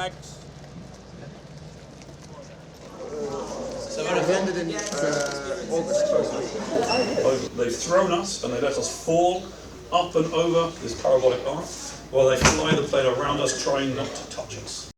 Relax. So we ended in August. They've thrown us and they let us fall up and over this parabolic arc while they fly the plane around us, trying not to touch us.